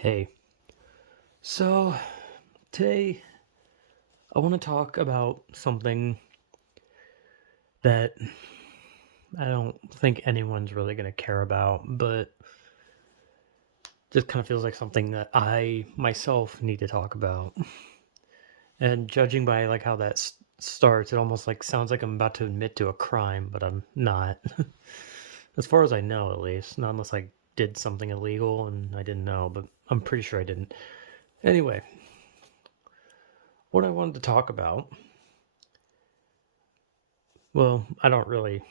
Hey, so today I want to talk about something that I don't think anyone's really going to care about, but just kind of feels like something that I myself need to talk about. And judging by like how that starts, it almost like sounds like I'm about to admit to a crime, but I'm not. As far as I know, at least, not unless I did something illegal and I didn't know, but I'm pretty sure I didn't. Anyway, what I wanted to talk about, well, I don't really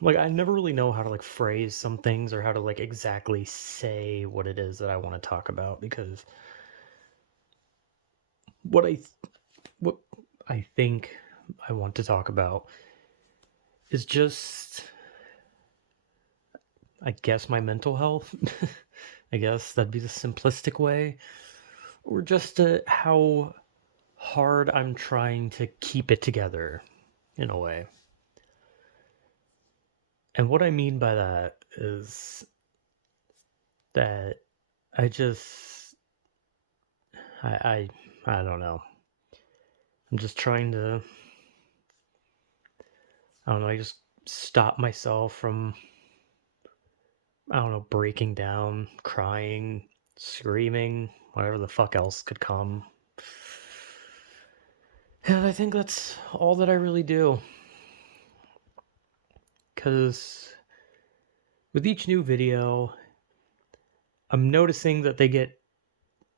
like I never really know how to like phrase some things or how to like exactly say what it is that I want to talk about because what I what I think I want to talk about is just I guess my mental health. I guess that'd be the simplistic way or just how hard I'm trying to keep it together in a way. And what I mean by that is that I just I I don't know. I'm just trying to I don't know, I just stop myself from, I don't know, breaking down, crying, screaming, whatever the fuck else could come. And I think that's all that I really do. Because with each new video, I'm noticing that they get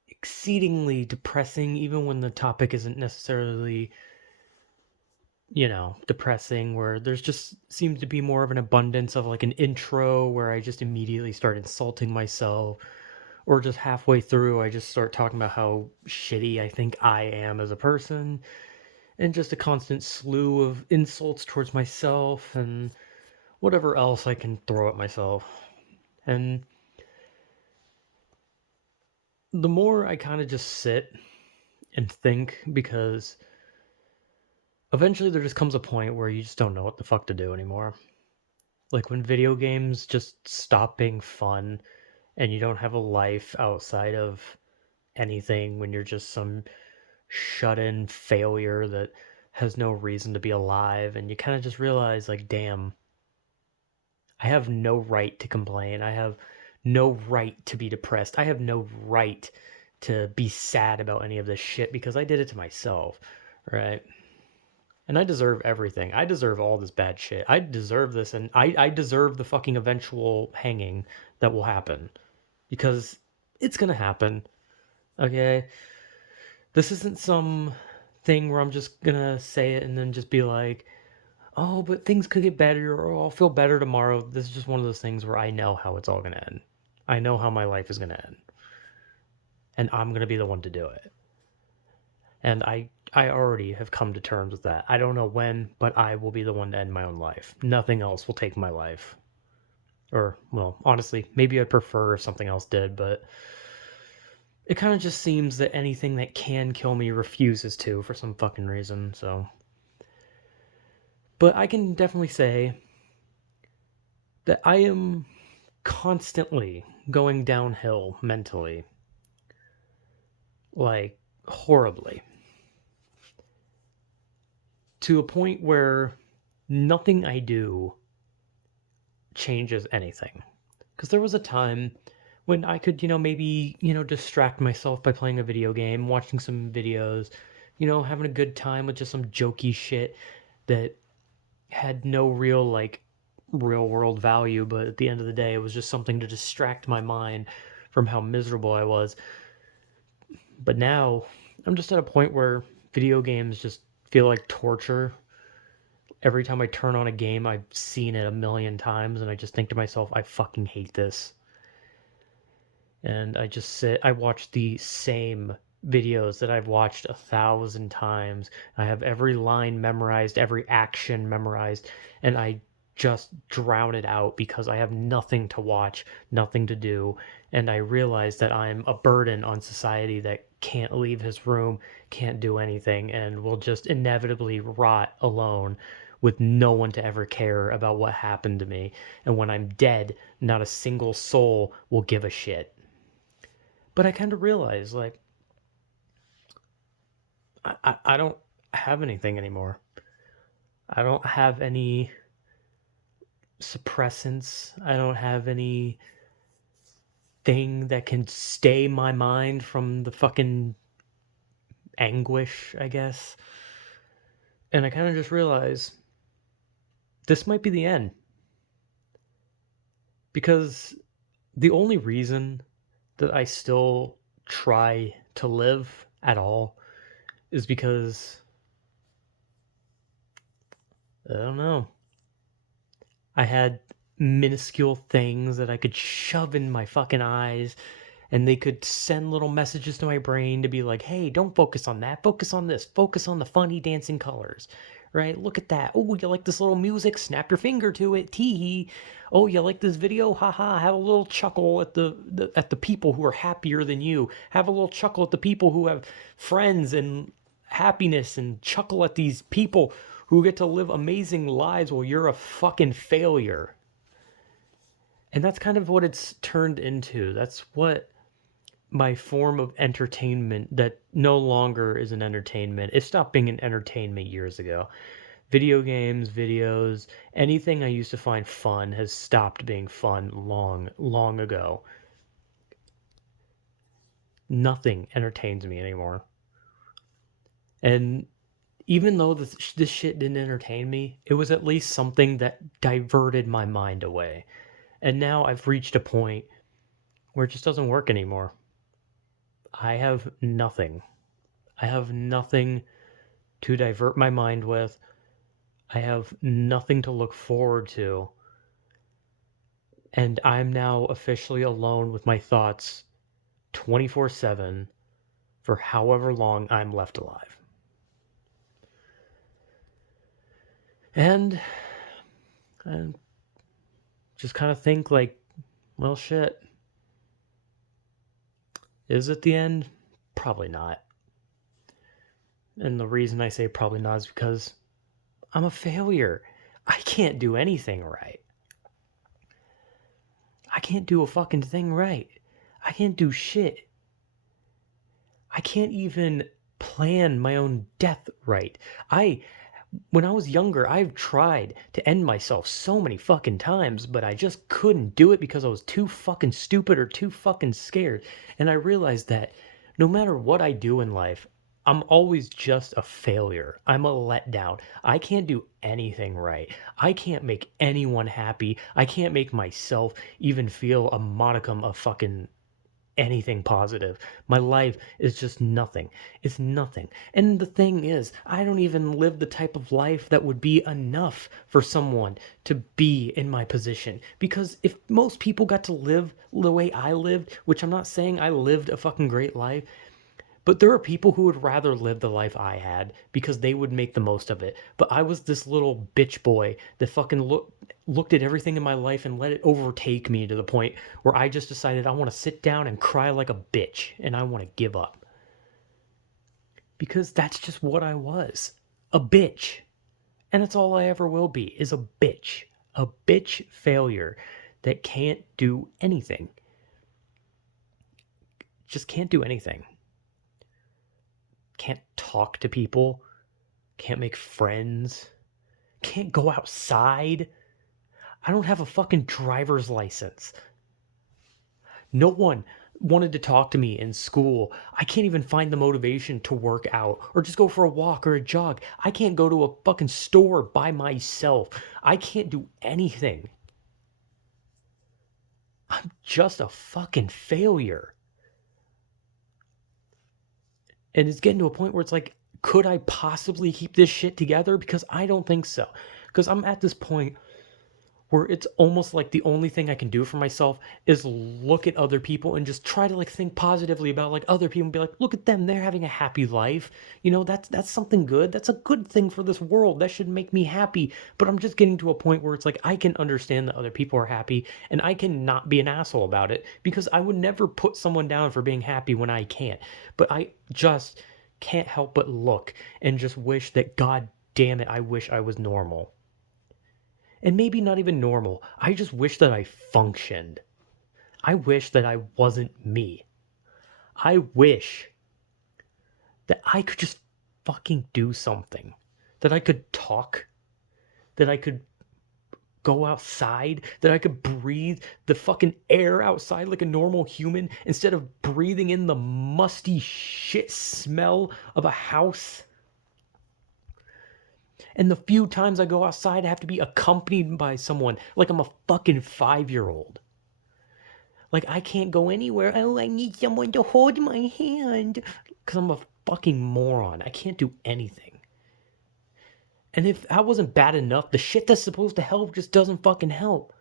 exceedingly depressing, even when the topic isn't necessarily, depressing, where there's just seems to be more of an abundance of like an intro where I just immediately start insulting myself, or just halfway through I just start talking about how shitty I think I am as a person, and just a constant slew of insults towards myself and whatever else I can throw at myself. And the more I kind of just sit and think, because eventually there just comes a point where you just don't know what the fuck to do anymore. Like when video games just stop being fun and you don't have a life outside of anything, when you're just some shut in failure that has no reason to be alive, and you kind of just realize like, damn, I have no right to complain. I have no right to be depressed. I have no right to be sad about any of this shit because I did it to myself, right? And I deserve everything. I deserve all this bad shit. I deserve this, and I deserve the fucking eventual hanging that will happen, because it's gonna happen. Okay, this isn't some thing where I'm just gonna say it and then just be like, oh, but things could get better, or I'll feel better tomorrow. This is just one of those things where I know how it's all gonna end. I know how my life is gonna end, and I'm gonna be the one to do it. And I already have come to terms with that. I don't know when, but I will be the one to end my own life. Nothing else will take my life. Or, well, honestly, maybe I'd prefer if something else did, but it kind of just seems that anything that can kill me refuses to for some fucking reason, so. But I can definitely say that I am constantly going downhill mentally, like horribly, to a point where nothing I do changes anything. Because there was a time when I could, maybe, distract myself by playing a video game, watching some videos, having a good time with just some jokey shit that had no real, like, real world value, but at the end of the day, it was just something to distract my mind from how miserable I was. But now, I'm just at a point where video games just feel like torture. Every time I turn on a game, I've seen it a million times, and I just think to myself, I fucking hate this. And I just I watch the same videos that I've watched 1,000 times. I have every line memorized, every action memorized, and I just drown it out because I have nothing to watch, nothing to do, and I realize that I'm a burden on society that can't leave his room, can't do anything, and will just inevitably rot alone with no one to ever care about what happened to me. And when I'm dead, not a single soul will give a shit. But I kind of realized, like, I don't have anything anymore. I don't have any suppressants. I don't have any thing that can stay my mind from the fucking anguish, I guess. And I kind of just realized this might be the end. Because the only reason that I still try to live at all is because I don't know. I had minuscule things that I could shove in my fucking eyes, and they could send little messages to my brain to be like, hey, don't focus on that. Focus on this. Focus on the funny dancing colors. Right? Look at that. Oh, you like this little music? Snap your finger to it. Tee hee. Oh, you like this video? Haha. Have a little chuckle at the people who are happier than you. Have a little chuckle at the people who have friends and happiness, and chuckle at these people who get to live amazing lives while you're a fucking failure. And that's kind of what it's turned into. That's what my form of entertainment that no longer is an entertainment. It stopped being an entertainment years ago. Video games, videos, anything I used to find fun has stopped being fun long, long ago. Nothing entertains me anymore. And even though this shit didn't entertain me, it was at least something that diverted my mind away. And now I've reached a point where it just doesn't work anymore. I have nothing. I have nothing to divert my mind with. I have nothing to look forward to. And I'm now officially alone with my thoughts 24/7 for however long I'm left alive. And I just kind of think like, well, shit. Is it the end? Probably not. And the reason I say probably not is because I'm a failure. I can't do anything right. I can't do a fucking thing right. I can't do shit. I can't even plan my own death right. When I was younger, I've tried to end myself so many fucking times, but I just couldn't do it because I was too fucking stupid or too fucking scared. And I realized that no matter what I do in life, I'm always just a failure. I'm a letdown. I can't do anything right. I can't make anyone happy. I can't make myself even feel a modicum of fucking anything positive. My life is just nothing. It's nothing. And the thing is, I don't even live the type of life that would be enough for someone to be in my position. Because if most people got to live the way I lived, which I'm not saying I lived a fucking great life, but there are people who would rather live the life I had because they would make the most of it. But I was this little bitch boy that fucking looked at everything in my life and let it overtake me to the point where I just decided I want to sit down and cry like a bitch and I want to give up. Because that's just what I was. A bitch. And that's all I ever will be, is a bitch. A bitch failure that can't do anything. Just can't do anything. Can't talk to people, can't make friends, can't go outside. I don't have a fucking driver's license. No one wanted to talk to me in school. I can't even find the motivation to work out or just go for a walk or a jog. I can't go to a fucking store by myself. I can't do anything. I'm just a fucking failure. And it's getting to a point where it's like, could I possibly keep this shit together? Because I don't think so. Because I'm at this point where it's almost like the only thing I can do for myself is look at other people and just try to like think positively about like other people and be like, look at them, they're having a happy life. You know, that's something good. That's a good thing for this world. That should make me happy. But I'm just getting to a point where it's like I can understand that other people are happy and I can not be an asshole about it because I would never put someone down for being happy when I can't. But I just can't help but look and just wish that god damn it, I wish I was normal. And maybe not even normal. I just wish that I functioned. I wish that I wasn't me. I wish that I could just fucking do something. That I could talk. That I could go outside. That I could breathe the fucking air outside like a normal human instead of breathing in the musty shit smell of a house. And the few times I go outside, I have to be accompanied by someone like I'm a fucking 5-year-old. Like, I can't go anywhere. Oh, I need someone to hold my hand. Because I'm a fucking moron. I can't do anything. And if that wasn't bad enough, the shit that's supposed to help just doesn't fucking help.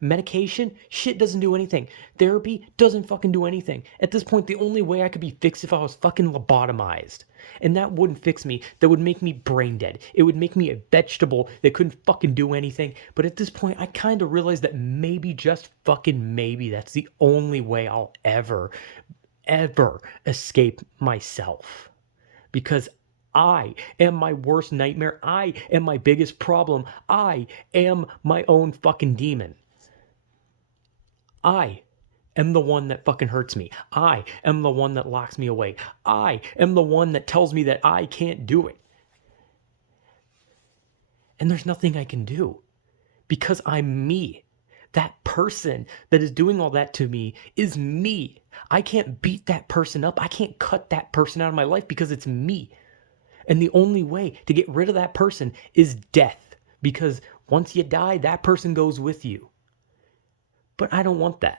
Medication, shit doesn't do anything. Therapy doesn't fucking do anything. At this point, the only way I could be fixed if I was fucking lobotomized. And that wouldn't fix me. That would make me brain dead. It would make me a vegetable that couldn't fucking do anything. But at this point, I kind of realized that maybe, just fucking maybe, that's the only way I'll ever escape myself. Because I am my worst nightmare. I am my biggest problem. I am my own fucking demon. I am the one that fucking hurts me. I am the one that locks me away. I am the one that tells me that I can't do it. And there's nothing I can do because I'm me. That person that is doing all that to me is me. I can't beat that person up. I can't cut that person out of my life because it's me. And the only way to get rid of that person is death, because once you die, that person goes with you. But I don't want that.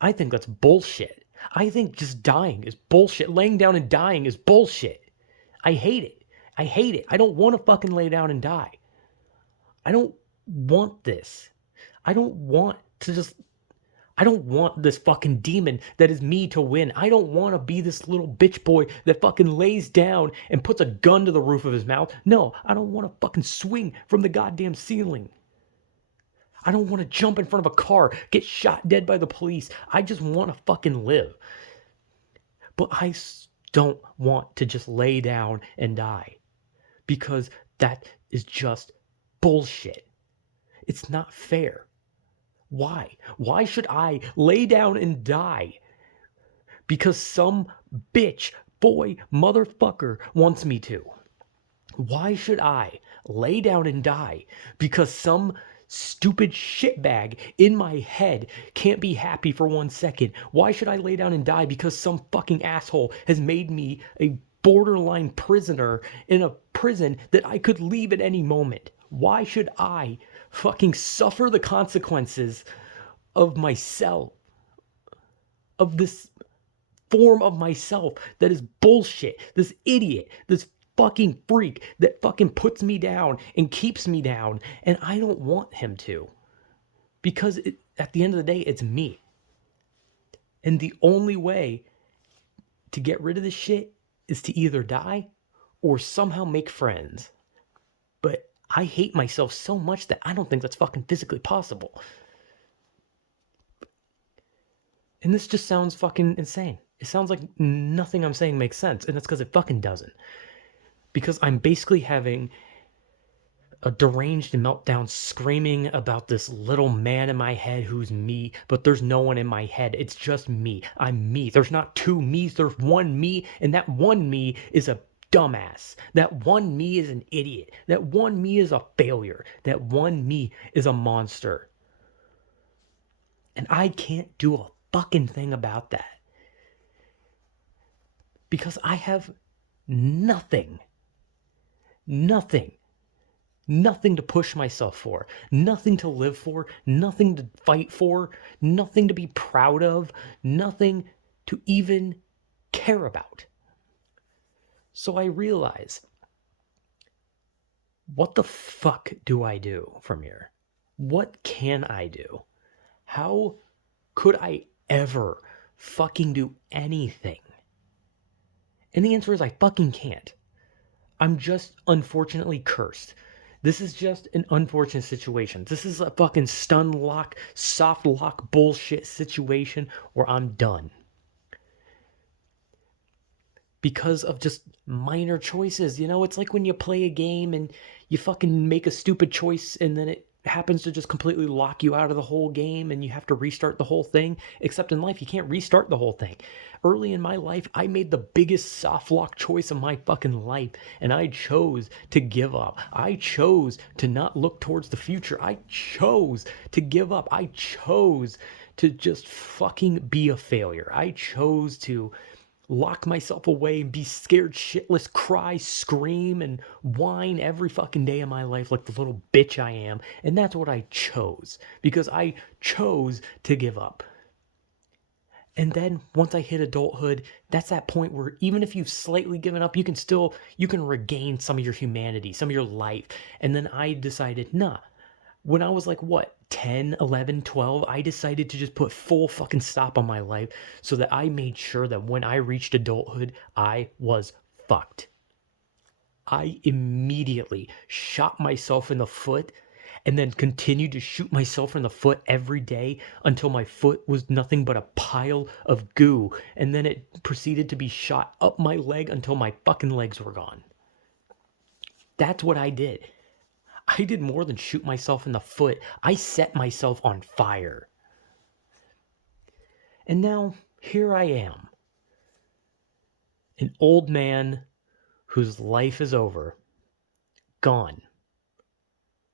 I think that's bullshit. I think just dying is bullshit. Laying down and dying is bullshit. I hate it. I hate it. I don't want to fucking lay down and die. I don't want this. I don't want to just... I don't want this fucking demon that is me to win. I don't want to be this little bitch boy that fucking lays down and puts a gun to the roof of his mouth. No, I don't want to fucking swing from the goddamn ceiling. I don't want to jump in front of a car, get shot dead by the police. I just want to fucking live. But I don't want to just lay down and die, because that is just bullshit. It's not fair. Why? Why should I lay down and die because some bitch, boy, motherfucker wants me to? Why should I lay down and die because some stupid shitbag in my head can't be happy for 1 second? Why should I lay down and die because some fucking asshole has made me a borderline prisoner in a prison that I could leave at any moment? Why should I fucking suffer the consequences of myself, of this form of myself that is bullshit, this idiot, this fucking freak that fucking puts me down and keeps me down, and I don't want him to, because at the end of the day, it's me. And the only way to get rid of this shit is to either die or somehow make friends. But I hate myself so much that I don't think that's fucking physically possible. And this just sounds fucking insane. It sounds like nothing I'm saying makes sense, and that's because it fucking doesn't. Because I'm basically having a deranged meltdown screaming about this little man in my head who's me, but there's no one in my head. It's just me. I'm me. There's not two me's, there's one me, and that one me is a dumbass. That one me is an idiot. That one me is a failure. That one me is a monster. And I can't do a fucking thing about that. Because I have nothing. Nothing to push myself for, nothing to live for, nothing to fight for, nothing to be proud of, nothing to even care about. So I realize, what the fuck do I do from here? What can I do? How could I ever fucking do anything? And the answer is I fucking can't. I'm just unfortunately cursed. This is just an unfortunate situation. This is a fucking stun lock, soft lock bullshit situation where I'm done. Because of just minor choices. You know, it's like when you play a game and you fucking make a stupid choice and then it happens to just completely lock you out of the whole game and you have to restart the whole thing. Except in life, you can't restart the whole thing. Early in my life, I made the biggest soft lock choice of my fucking life, and I chose to give up. I chose to not look towards the future. I chose to give up. I chose to just fucking be a failure. I chose to lock myself away, be scared shitless, cry, scream, and whine every fucking day of my life like the little bitch I am. And that's what I chose, because I chose to give up. And then once I hit adulthood, that's that point where even if you've slightly given up, you can regain some of your humanity, some of your life. And then I decided, nah, when I was like, what, 10, 11, 12, I decided to just put full fucking stop on my life so that I made sure that when I reached adulthood, I was fucked. I immediately shot myself in the foot and then continued to shoot myself in the foot every day until my foot was nothing but a pile of goo. And then it proceeded to be shot up my leg until my fucking legs were gone. That's what I did. I did more than shoot myself in the foot. I set myself on fire. And now, here I am. An old man whose life is over. Gone.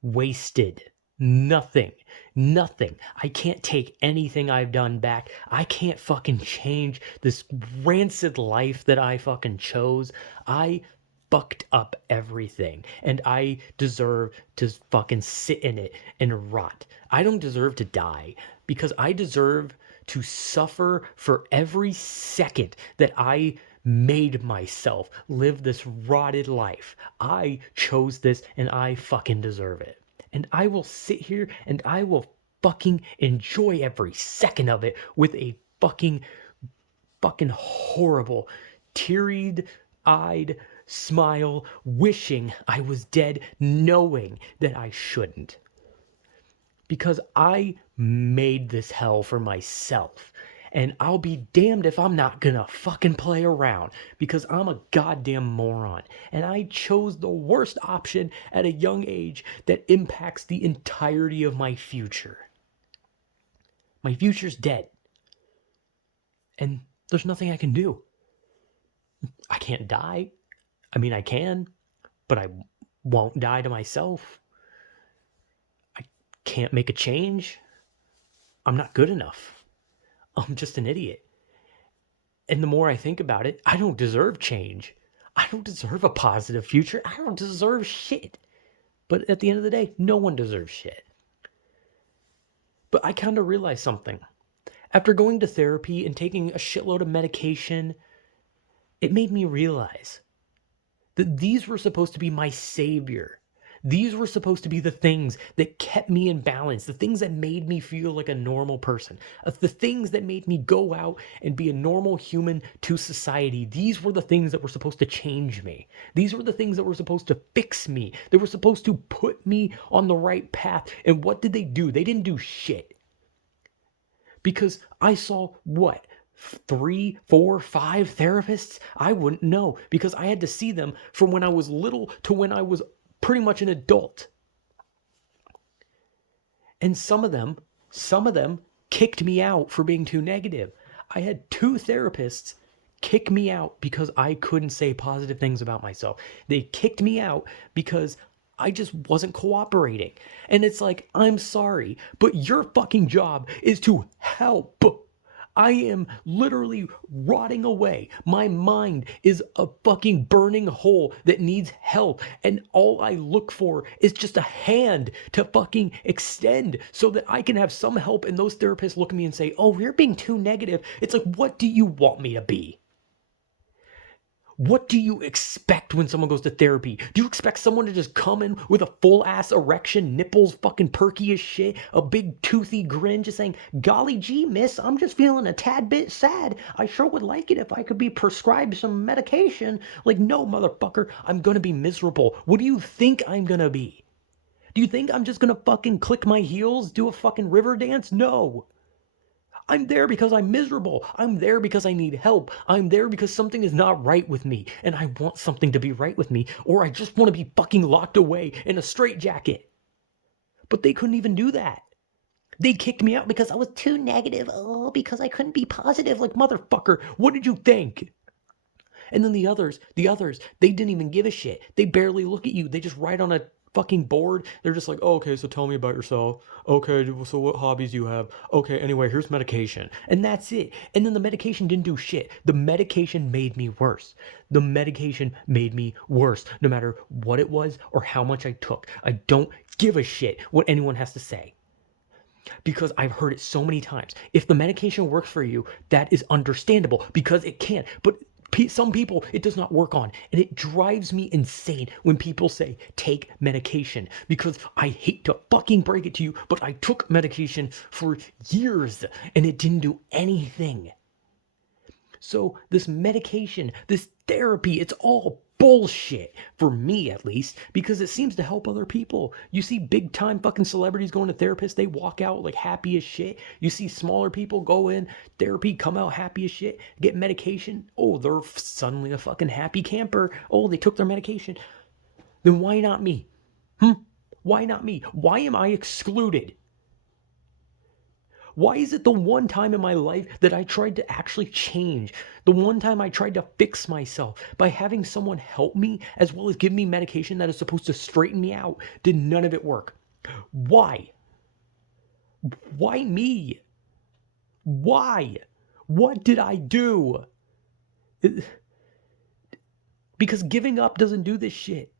Wasted. Nothing. Nothing. I can't take anything I've done back. I can't fucking change this rancid life that I fucking chose. I fucked up everything, and I deserve to fucking sit in it and rot. I don't deserve to die, because I deserve to suffer for every second that I made myself live this rotted life. I chose this and I fucking deserve it. And I will sit here and I will fucking enjoy every second of it with a fucking horrible, teary-eyed smile, wishing I was dead, knowing that I shouldn't. Because I made this hell for myself. And I'll be damned if I'm not gonna fucking play around, because I'm a goddamn moron. And I chose the worst option at a young age that impacts the entirety of my future. My future's dead. And there's nothing I can do. I can't die. I mean, I can, but I won't die to myself. I can't make a change. I'm not good enough. I'm just an idiot. And the more I think about it, I don't deserve change. I don't deserve a positive future. I don't deserve shit. But at the end of the day, no one deserves shit. But I kind of realized something. After going to therapy and taking a shitload of medication, it made me realize that these were supposed to be my savior. These were supposed to be the things that kept me in balance, the things that made me feel like a normal person, the things that made me go out and be a normal human to society. These were the things that were supposed to change me. These were the things that were supposed to fix me. They were supposed to put me on the right path. And what did they do? They didn't do shit. Because I saw what? 3, 4, 5 therapists? I wouldn't know, because I had to see them from when I was little to when I was pretty much an adult. And some of them kicked me out for being too negative. I had 2 therapists kick me out because I couldn't say positive things about myself. They kicked me out because I just wasn't cooperating. And it's like, I'm sorry, but your fucking job is to help. I am literally rotting away. My mind is a fucking burning hole that needs help. And all I look for is just a hand to fucking extend so that I can have some help. And those therapists look at me and say, oh, you're being too negative. It's like, what do you want me to be? What do you expect when someone goes to therapy? Do you expect someone to just come in with a full ass erection, nipples fucking perky as shit, a big toothy grin, just saying, golly gee, miss, I'm just feeling a tad bit sad. I sure would like it if I could be prescribed some medication. Like, no, motherfucker, I'm gonna be miserable. What do you think I'm gonna be? Do you think I'm just gonna fucking click my heels, do a fucking river dance? No. I'm there because I'm miserable. I'm there because I need help. I'm there because something is not right with me and I want something to be right with me, or I just want to be fucking locked away in a straitjacket. But they couldn't even do that. They kicked me out because I was too negative. Oh, because I couldn't be positive. Like, motherfucker, what did you think? And then the others, they didn't even give a shit. They barely look at you. They just write on a fucking board. They're just like, oh, okay, so tell me about yourself. Okay, so what hobbies do you have? Okay, anyway, here's medication. And that's it. And then the medication didn't do shit. The medication made me worse. The medication made me worse, no matter what it was or how much I took. I don't give a shit what anyone has to say, because I've heard it so many times. If the medication works for you, that is understandable because it can. But some people it does not work on, and it drives me insane when people say take medication, because I hate to fucking break it to you, but I took medication for years and it didn't do anything. So this medication, this therapy, it's all bullshit, for me at least, because it seems to help other people. You see big time fucking celebrities going to therapists, they walk out like happy as shit. You see smaller people go in therapy, come out happy as shit, get medication. Oh, they're suddenly a fucking happy camper. Oh, they took their medication. Then why not me? Why not me? Why am I excluded? Why is it the one time in my life that I tried to actually change? The one time I tried to fix myself by having someone help me as well as give me medication that is supposed to straighten me out, did none of it work? Why? Why me? Why? What did I do? Because giving up doesn't do this shit.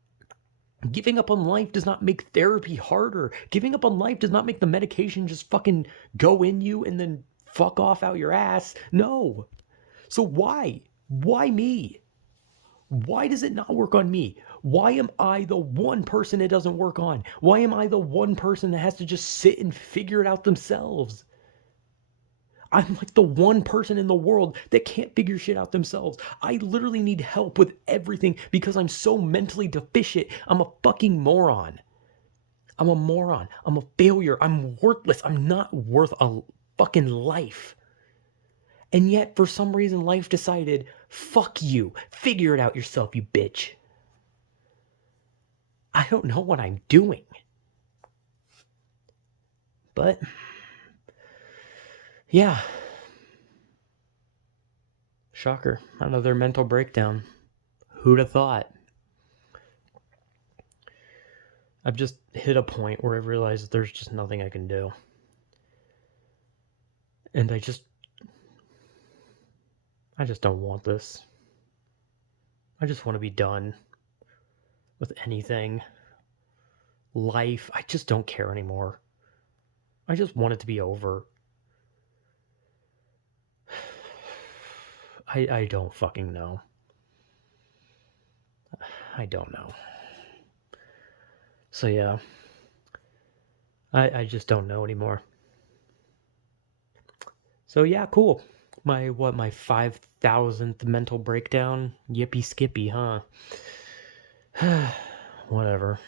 Giving up on life does not make therapy harder. Giving up on life does not make the medication just fucking go in you and then fuck off out your ass. No. So why? Why me? Why does it not work on me? Why am I the one person it doesn't work on? Why am I the one person that has to just sit and figure it out themselves? I'm like the one person in the world that can't figure shit out themselves. I literally need help with everything because I'm so mentally deficient. I'm a fucking moron. I'm a moron. I'm a failure. I'm worthless. I'm not worth a fucking life. And yet, for some reason, life decided, fuck you. Figure it out yourself, you bitch. I don't know what I'm doing. But, yeah. Shocker. Another mental breakdown. Who'd have thought? I've just hit a point where I realized there's just nothing I can do. And I just don't want this. I just want to be done with anything. Life, I just don't care anymore. I just want it to be over. I don't fucking know. I don't know. So yeah, I just don't know anymore. So yeah, cool. My 5,000th mental breakdown? Yippee skippy, huh? Whatever.